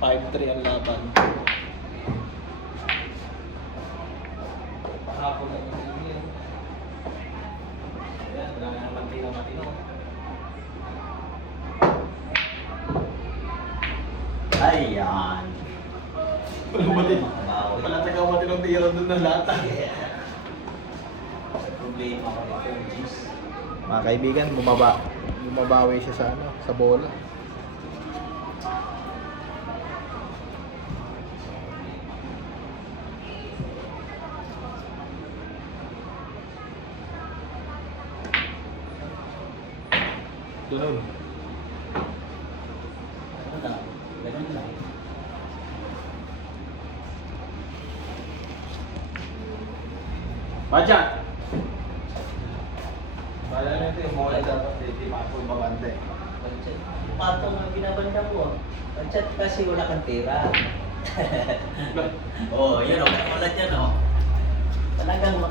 5-3 ang laban. Hapon na yung yun. Ayan, wala na naman matino. Ayan. Walang matino. Mabawi. Wala taga matinong tira doon na lata. Problema ko nito, jeez. Mga kaibigan, bumabawi siya sa sa bola. Ganun. Ano lang? Ganun lang. Baja! Bala na ito yung bola dapat dito, mapul babante. Panchat. Patong ang binabanda mo. Panchat kasi wala kang tira. Oo, yun o. Wala dyan o. Talagang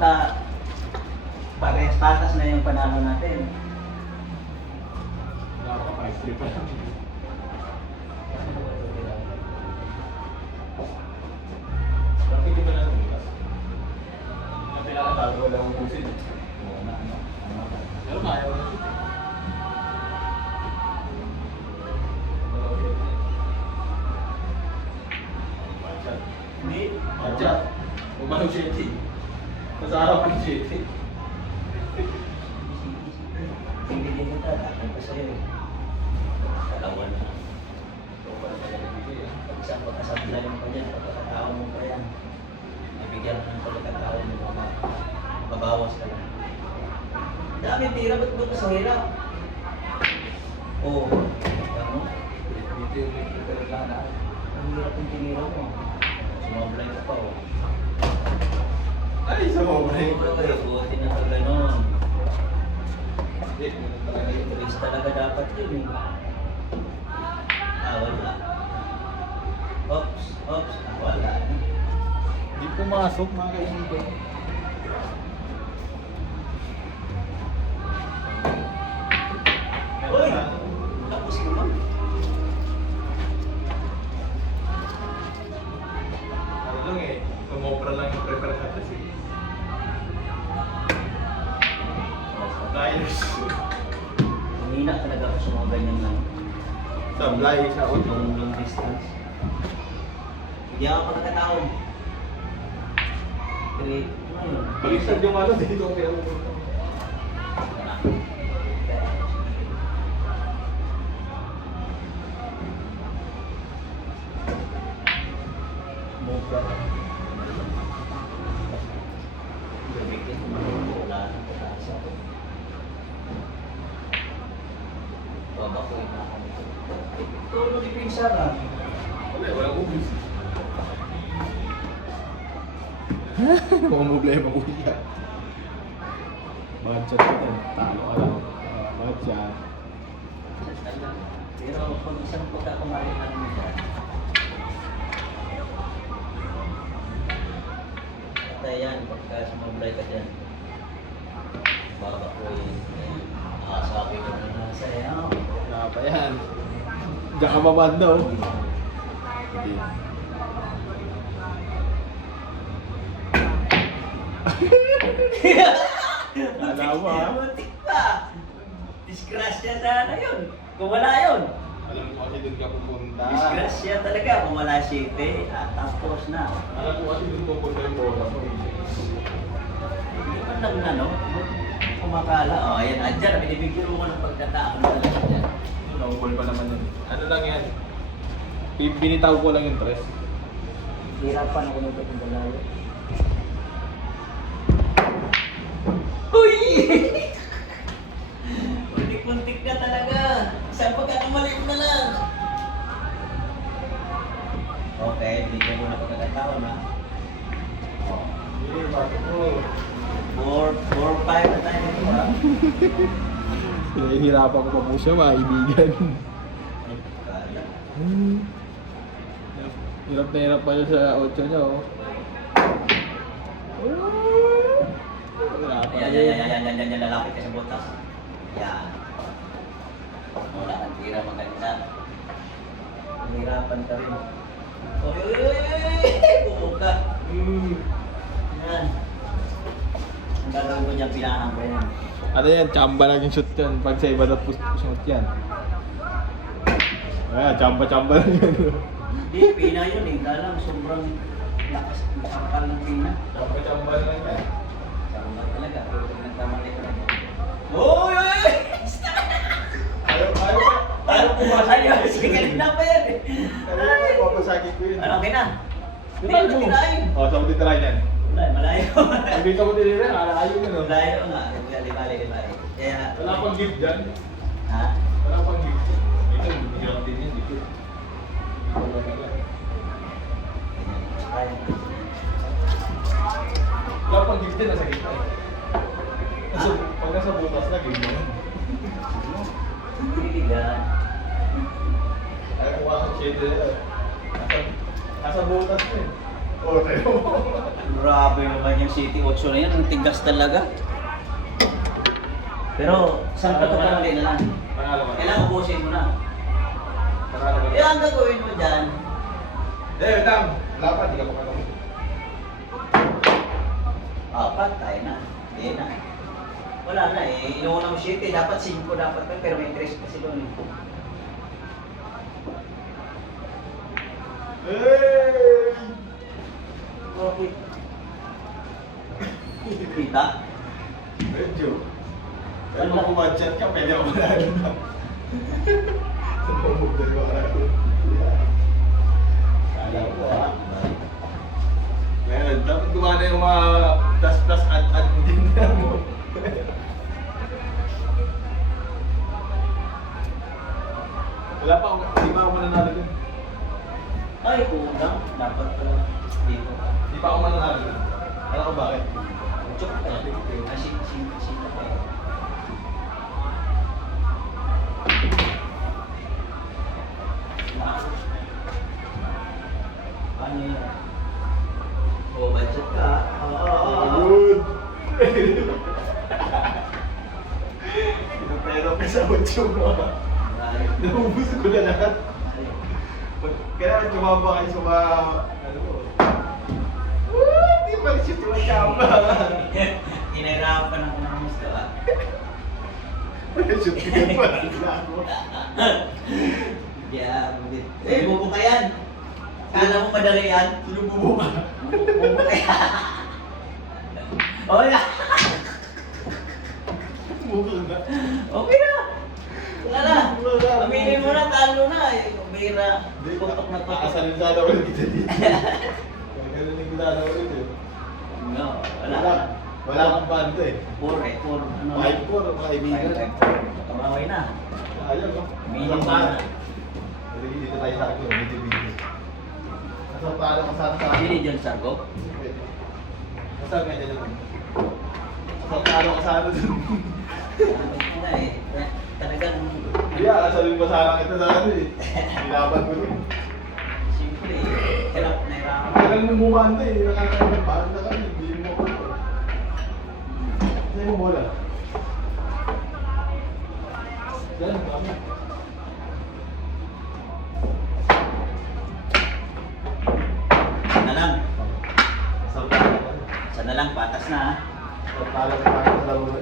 parehas patas na yung panalo natin. Dapat 5-3 pa lang. Bakit di ba na tumilas? Ang pinakatago wala akong pusin. Oo na, ano? Pero kaya ko na siya. Banchat. Hindi. Banchat. Umanong Shetty. Nasa harapan ni Shetty. Hindi din kita. Dapat pa sa'yo eh. Dalawa na. Pag isang pagkasabihan mo pa dyan, pagkakataon mo pa yan. Ibigyan mo ng pagkakataon mo pa. Babawas ka lang. Dami tira, ba't doon ka sa hirap? Oo. Ano? Dito yung pinagkakala. Ang hirap yung tinira mo. Sumablay ka pa oh. Ay, sa mga break. Buti na ka gano'n. Hindi, ganun talaga yun. Tulis talaga dapat yun eh. Wala. Oops, oops. Wala. Hindi pumasok mga kaibigan. Uy! Tapos naman. Ano lang eh, sumobra lang yung prepare natin si Niners. Mahina talaga ako sa mga ganyan lang. Sablay sa auto. Long distance. Hindi ako pagkataon. Great. Ano yun? Baliktad yung ano dito pero Mobra. Gamitin mo. Wala na ko nasa ako. Baba ko yung nakamit. Ito, dipinsa ka. wala ubus. Mga problema ko yan. Budget ko din. Talo ka lang. Budget. Pero pag isang pagkakamalihan mo dyan, patay yan pagka sumablay ka dyan. Baba ko yun. Nakasabi ko na nasa yan. Wala pa yan. Diyan ka mabanda oh. Hindi. Kala mo, ha? Butik pa! Disgrasya sana yun. Kung wala yun. Alam ko kasi doon ka pupunta. Disgrasya talaga kung wala siyete. Tapos na. Alam ko kasi doon pupunta yung bola ko. Hindi man lang ano, kumakala. O, ayan, andyan. Binibigyan mo ng pagkataon na lang dyan. Naubol pa naman yun. Ano lang yan? Binitaw ko lang yung tres. Hirapan ako nito kung dalayo. Uy! Puntik-puntik ka talaga. Isang pagkakamali mo na lang. Okay, bigyan mo na pagkakataon ha. Hindi, bakit mo? 4-5 na tayo dito ha. Pinahihirapan ko pa po siya, mga kaibigan. Kala. Hirap na hirap pa siya sa 8 niya, oh. Yan, lalapit ka sa butas. Yan. Wala kang tira maganda. mahirapan ka rin. Uy! Bumuka. Yan. Ang gagawin ko dyan, pinahan ko yan. Ano yan? Chamba lang yung shoot yan. Pag sa iba na shoot yan. Ayan, chamba lang yan. Hindi, pina yun eh. Dalang sobrang lakas, makakal ng pina. Chamba lang yan. Chamba talaga. Nagkamali ko na. Uy! Uy! Ayaw pumasok. Ayaw, sige kanina pa yan eh. Ayaw papasakit ko yun. Ano, okay na? Hindi Try ko mo. tirahin. O, saan mo titirahin yan? Wala, malayo. Dito mo titirahin, alayo yun. Oh. Malayo nga. Libali. Kaya... Wala pang gift dyan. Ha? Wala pang gift. Ito, hirap din yan. Dito. Kaya. Wala pang gift din, nasa gitna. Pag nasa butas na, game mo. Bibigyan. Ayaw kuha sa shade na. Nasa butas na eh. O, tayo mo. Grabe naman yung City 8 na yan. Ang tigas talaga. Pero, saan pa ito pamuli na lang? Panalo ka. Kailangan ubusin mo na. Panalo ka. Eh, ang gagawin mo dyan, Eh, Dam. Wala pa, di ka pa katapos. patay na. Hindi na. Wala na eh. Inuuna mo 7. Dapat 5 dapat ka. Pero may 3 kasi doon. Hey! Okay. Kita? Medyo. Kaya kung kumachat ka, pwede ako manalo na. Sa pamog na yung ako. Kala ko ah. Ngayon, dapat gumana yung mga plus add din na mo. Wala pa ako, hindi pa ako mananalo dun. Ay, kulang. Dapat pala dito. Hindi pa ako mananalo dun. Alam ko bakit? Chok ka. Asin na pa. Ano yun? O, budget ka. Good! Pero ka sa audio mo. Naubos ko na lahat. Kaya tumamba kayo sa mga... Ano mo? Di ba siya tumatamba? Inahirapan ako ng gusto ka. Shoot ka pa na ako. Yeah, bubit. Eh, bubo ka yan. Kala mo madali yan? Sino bubuka? Bubo ka yan. Wala. Buka na. Okay na. Wala na. Aminin mo na, talo na. Eh, kumira. Tutok na tutok. Aasanin sana ulit kita dito. Ganun yung ginagawa ulit eh. No, wala na. Wala kang banda eh. 4, ano? 5-4, mga kaibigan. 5. Kamaway na. Ayaw no? Minimum Masang na. Pero dito tayo sa akin, video. Masang paano ka sana sa akin? Hindi John Sargo? Masang kanya naman. Masang paano ka sana dun? Ano na eh. Talagang... Kaya, asalin mo sana kita sa ano eh. Nilaban ko rin. Siyempre, hirap na hirap. Tagal mong bumanda eh. Nakakain paano na kami. Hindi mo ako. Saan mo bola? Diyan, kami. Sana lang. Sa paano? Sana lang, patas na ha. Sa paano ka sa laro na?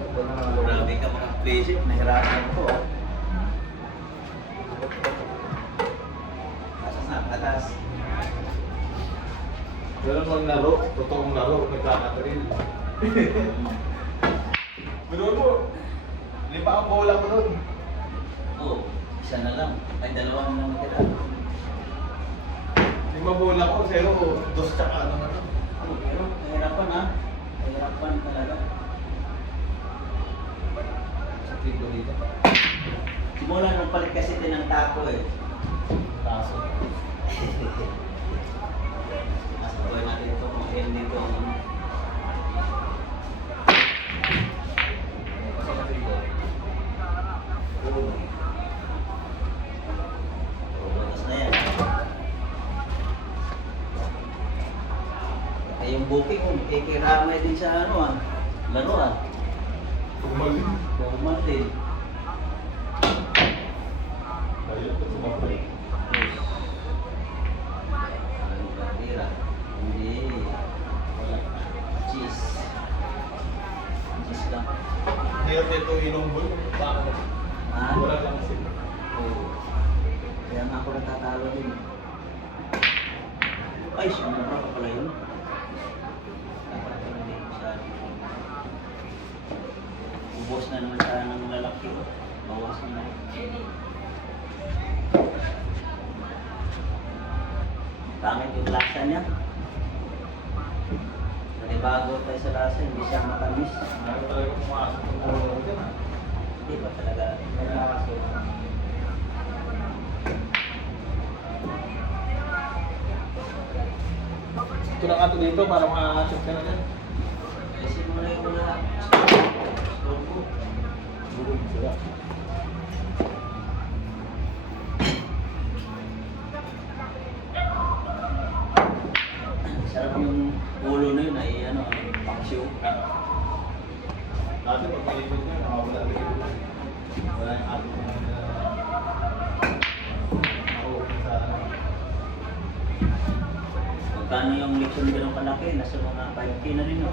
Grabe ka mga basic, nahirapan ko. Patas na, patas. Pero nung laro, totoong laro, nagkakatril. Ganoon mo, lipa ang bola ko nun. Oo, isa na lang. Ay, dalawa na lang matira. Lima bola ko, 0, 2 tsaka ano na to. Pero, nahirapan ha. Nahirapan talaga. Sakit ko dito. Simula nung palit kasi din ng tapo eh. Taso. Mas gawin natin ito kung hindi ito ang ano. Kasi kasi ko. Butas na yan. Eh, yung booking ko, kikiramay din sa ano ah. Laro ah. Tumalim. Normal din. Ayun, tumapay. kinumbol. Baka Ha? wala lang kasi. Oo. Kaya nga ako natatalo din. Ay, sumubra pa pala yun. Dapat ko na din sa ubos na naman sana ng lalaki. Bawas na lang. Pangit yung lasa niya. Nanibago tayo sa lasa, hindi siya matamis. Ano talaga pumasok ng ulo ko dyan ah. Hindi ba talaga? Ito lang ato dito para ma-check ka na dyan. Kasi mo na yung mga store ko. Bulog sila. Sarap yung ulo na yun ay ano, paksyo. Dati pag malipot nyo, nakawala rin yun. Wala yung ato na naka-open sa ano. Magkano yung lechon ganun kalaki? Nasa mga 5K na rin, no?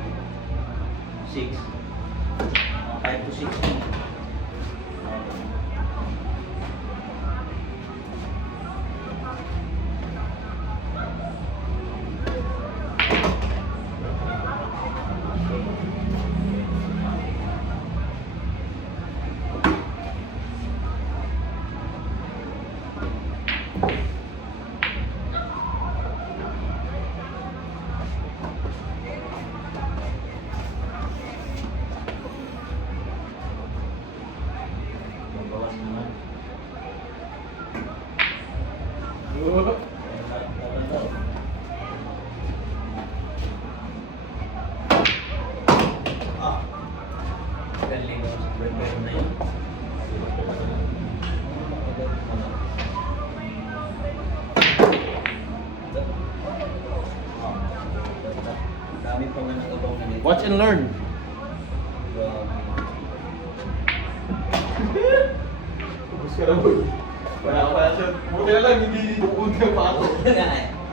6. Mga 5 to 6 din. Bawas naman. Ah, galing mo sa burger na yun. Dami pa nga nagabaw na dito. Watch and learn. Tapos ka na boy. Wala siya. Buti na lang, hindi pupunta pa ako.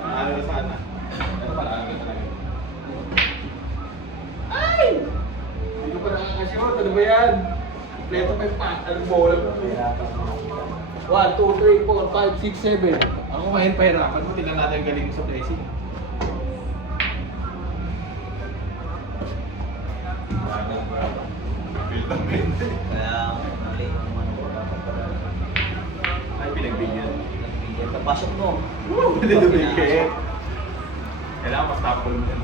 Ano na sana. Ano pala, ano talaga. Ay! Hindi ko pa nakakashoot. Ano ba yan? Kompleto pa yung pat. Anong bola ba? 1, 2, 3, 4, 5, 6, 7. Ako ngayon pahirapan mo. Tingnan natin ang galing mo sa blessing. Build ng 20. Kaya mali yung ano ko dapat pala. Ay, pinagbigyan. Nagbigyan. Kapasok mo. Woo! Pwede dumigay. Kailangan mas tapol mo yan.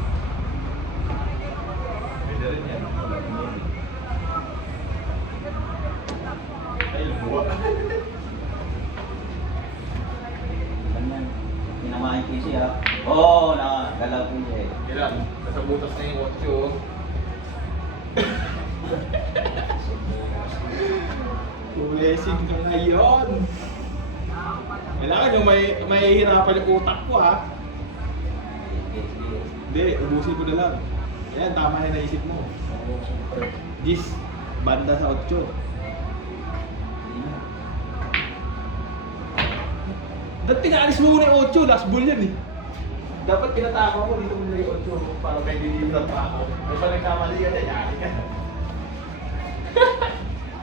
Pwede rin yan. Ay, buwa. Ganyan. Pinamahin ko siya. Oo, nakagalaw ko siya eh. Kailan? Nasa butas na yung 8. Blessing ka ngayon. Kailangan yung may hirapan yung utak ko ha. Hindi, ubusin ko na lang. Ayan, tama yung naisip mo. Oo, super. Gis, banda sa 8. Dapat pinaalis mo muna yung 8, last ball yan eh. Dapat pinatama mo dito muna yung 8 para may deliver pa ako. May pa nagkamali ka dyan, yari ka.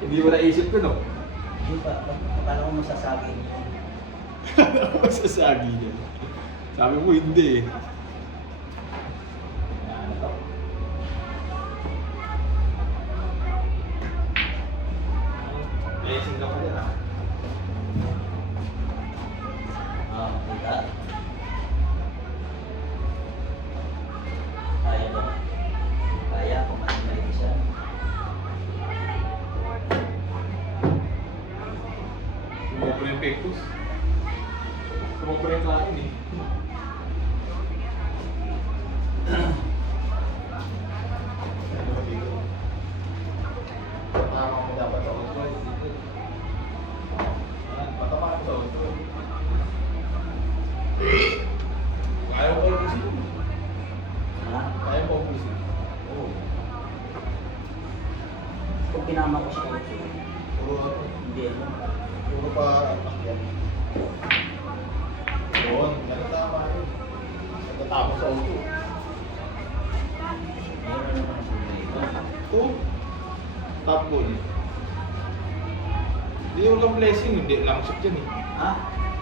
Hindi mo naisip ko, no? Hindi pa, paano mo masasagin? Ano masasagi niya? Sabi mo hindi eh. Ano to? Blessing ka pa yan ah. Kita. Kaya ba? Kaya, kumain na isa. Sumobra yung pectus. Sumobra yung kain eh. Ano ba dito? Patama mo dapat sa outro. Patama ko sa outro. Ayaw ko ubusin. Ha? Ayaw ko ubusin. Oo. Kung pinama ko siya, Puro ako. hindi ano. Puro pa akyat. Doon, natatama yun. Natatapos sa auto. Meron naman ang problema. Ito, top ball. Yung kang blessing, hindi lang shoot yan eh. Ha?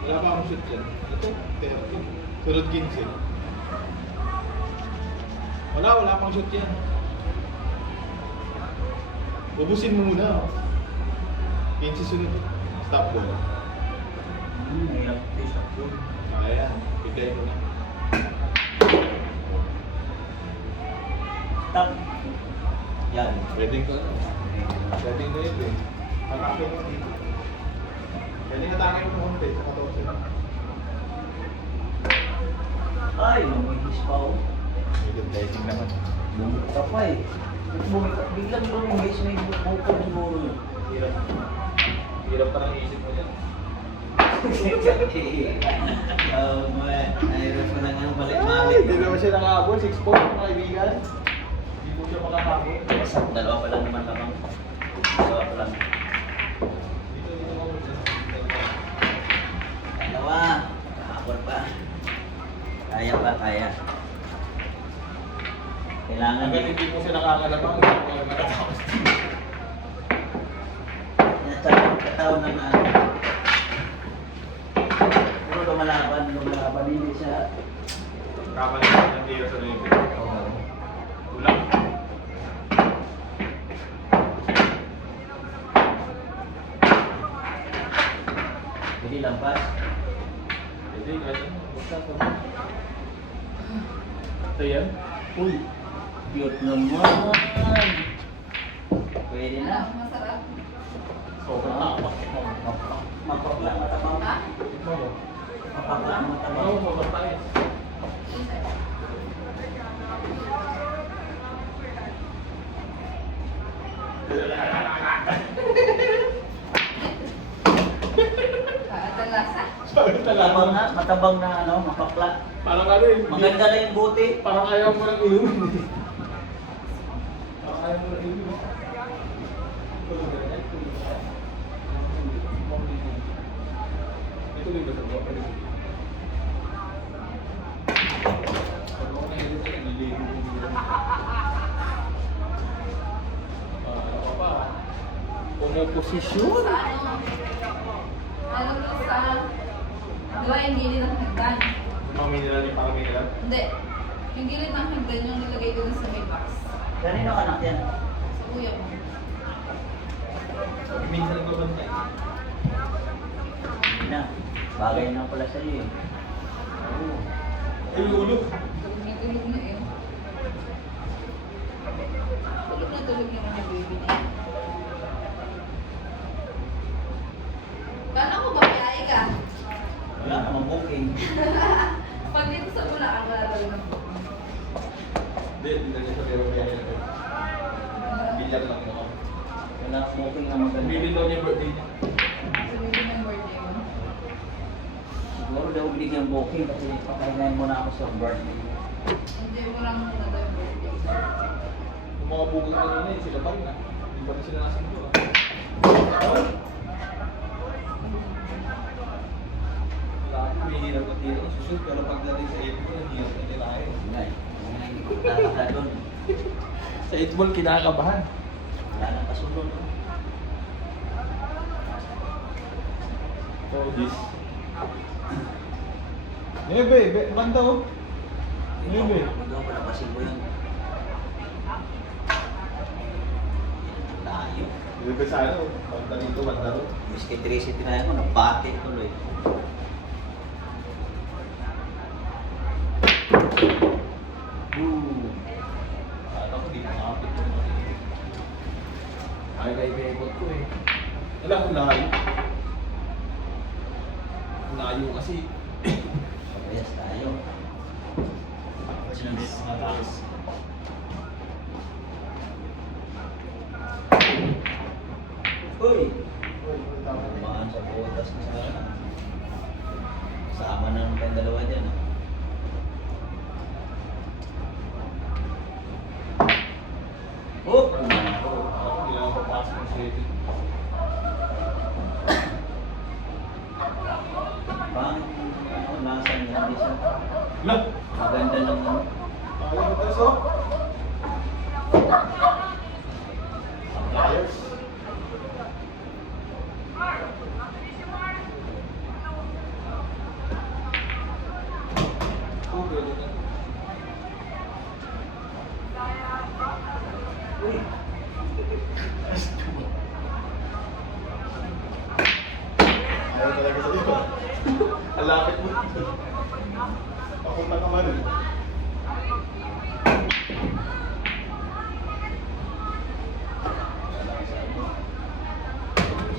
Wala pa akong shoot yan. Ito, 30. Sunod 15. Wala pang shoot yan. Ubusin mo muna. 15 sunod. Stop goal. Mahirap ito sa phone. Kaya yan. Bigay ko na. Stop. Yan. Pwede ko na. Pwede na yun eh. Atake mo dito. Pwede atake mo konti sa 14. Ay, lumihis pa oh. May good blessing naman. Bumit ka pa eh. Biglang lumihis, may buko siguro yun. Hirap. Hirap pa ng isip mo dyan. Oh man, nahirap ko na nga balik-balik. Hindi naman siya nakakabol. 6 points mga kaibigan. Hindi po siya makakabol. Dalawa pa lang naman lamang. Dalawa pa lang. Dito ako. Dalawa. Kahapon pa. Kaya pa, kaya. Kailangan Hanggang hindi po siya nakakalabang. Hindi po kayo matatapos. Kataon na na. Puro lumalaban. Hindi siya. Kapan naman ng tiyo sa Nueve. Oo. Ulang. Hindi lampas. Hindi, kahit ano. Basta ko. Ito yan. Uy, cute naman. Pwede na. Masarap. Sobrang tapak. Mapakla, matabang. Ha? Ito mo. Mapakla, Oo, matabang. sobrang tayo. Kadalasan. Sabi Matabang talaga. na, matabang na ano, mapakla. Parang ano eh. Maganda na yung buti. Parang ayaw mo nang inumin. Parang ayaw mo nang inumin. Ito din ba sa buwan? Pag ako nahilit siya, nililigo ko nila. Ano ka pa? Pumoposisyon? Sa ano? Meron ko sa... Di ba yung gilid ng hagdan? Mga mineral yung parang mineral? Hindi. Yung gilid ng hagdan yung nilagay ko dun sa may box. Kanino anak yan? Sa kuya ko. Minsan nagbabantay. Hindi na. Bagay na pala sa iyo. Ay, ulo. Tulog na eh. Tulog naman yung baby niya. Kala ko ba biyahe ka? Wala namang booking. Pag dito sa Bulacan, wala daw yung Hindi, hindi na niya sa pero biyahe na. Bilyar lang ako. Wala booking na maganda. Bibili daw niya yung birthday niya. Sabihin ng birthday mo. Siguro daw binigyan booking kasi pakainain mo na ako sa birthday. Hindi mo lang muna daw yung birthday. Yung mga bukong kanina eh, sila pa rin ah. Hindi pa rin sila nasunod ah. Wala, may hirap na tira ng susunod, pero pagdating sa 8 ball, hirap na tirahin. Nga eh. Tataka doon. Sa 8 ball, kinakabahan. Wala nang kasunod. So, this. Nebe, banda oh. Nebe. Ikaw pa napasin mo yan. Layo. Nebe sa ano, banda dito, banda ro. Miski 3 na yan mo, nabati tuloy. Boom. Kala ko, di makakapit ko naman eh. Ay, kaibebot ko eh. Wala akong layo. Layo kasi. Parehas tayo. Cheese, mataas. Uy! Tumaan sa butas na sana. Sama na naman tayong dalawa dyan. Ah. Oh! Tumaan ko. Hindi na papasok ng city. Pang, ano, nasa niya, hindi siya. Lah! Maganda lang ano. Ayaw mo tayo, so? Flyers. pwede na. Uy! Ayaw talaga sa iyo. Ang lapit mo. Ako na naman.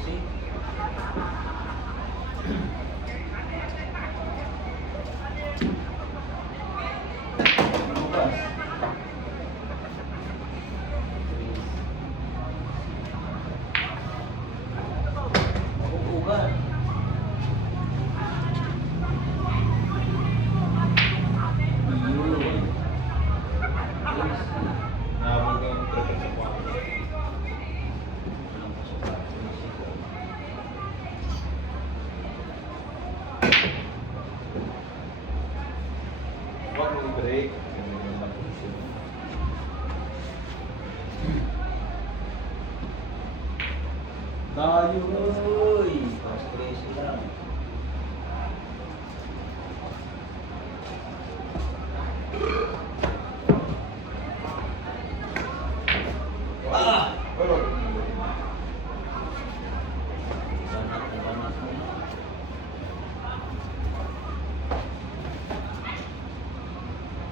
See? Bukas. Makukugan. Yun. Yes. Nahabol ka yung traffic sa kwarto. Walang pasukan. Sinisiko. Huwag mong break. Dayo. Uy! Pas 13 lang.